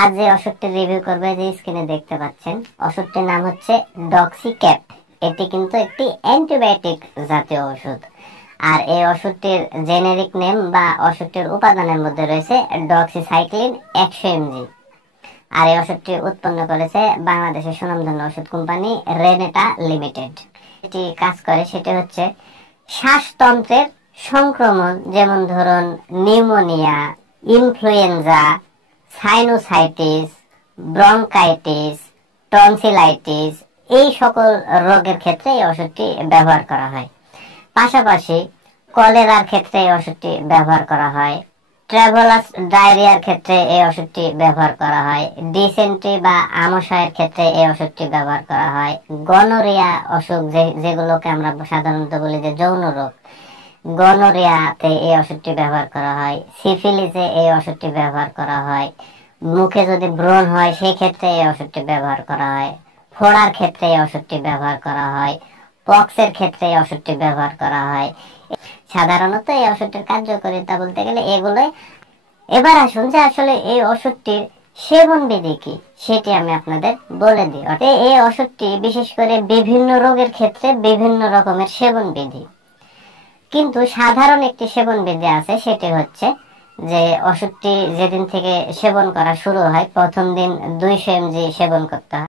আজ যে ওষুধটির রিভিউ করবে, যে স্ক্রিনে দেখতে পাচ্ছেন, ওষুধটির নাম হচ্ছে ডক্সিক্যাপ। এটি কিন্তু একটি অ্যান্টিবায়োটিক জাতীয় ওষুধ। আর এই ওষুধটির জেনেরিক নেম বা ওষুধটির উপাদানের মধ্যে রয়েছে ডক্সিসাইক্লিন 100 mg। আর এই ওষুধটি উৎপন্ন করেছে বাংলাদেশের সুনামধন্য ওষুধ কোম্পানি রেনেটা লিমিটেড। এটি কাজ করে সেটি হচ্ছে শ্বাসতন্ত্রের সংক্রমণ, যেমন ধরুন pneumonia, influenza, sinusitis, bronchitis, tonsillitis, এই সকল রোগের ক্ষেত্রে এই ওষুধটি ব্যবহার করা হয়। পাশাপাশি কলেরার ক্ষেত্রে এই ওষুধটি ব্যবহার করা হয়। ট্রাভেলাস ডায়রিয়ার ক্ষেত্রে এই ওষুধটি ব্যবহার করা হয়। ডিসেন্ট্রি বা আমাশয়ের ক্ষেত্রে এই ওষুধটি ব্যবহার করা হয়। গনোরিয়া অসুখ, যেগুলোকে আমরা সাধারণত বলি যে যৌন রোগ, গনোরিয়াতে এই ওষুধটি ব্যবহার করা হয়। সিফিলিসে এই ওষুধটি ব্যবহার করা হয়। মুখে যদি ব্রণ হয় সেই ক্ষেত্রে এই ওষুধটি ব্যবহার করা হয়। ফোড়ার ক্ষেত্রে এই ওষুধটি ব্যবহার করা হয়। পক্সের ক্ষেত্রে এই ওষুধটি ব্যবহার করা হয়। সাধারণত এই ওষুধটির কার্যকারিতা বলতে গেলে এগুলোই। এবার আসুন যে আসলে এই ওষুধটির সেবন বিধি কি, সেটি আমি আপনাদের বলে দিই। এই ওষুধটি বিশেষ করে বিভিন্ন রোগের ক্ষেত্রে বিভিন্ন রকমের সেবন বিধি, কিন্তু সাধারণ একটি সেবন বিধি আছে। সেটি হচ্ছে যে ওষুধটি যেদিন থেকে সেবন করা শুরু হয়, প্রথম দিন 200 mg সেবন করতে হয়।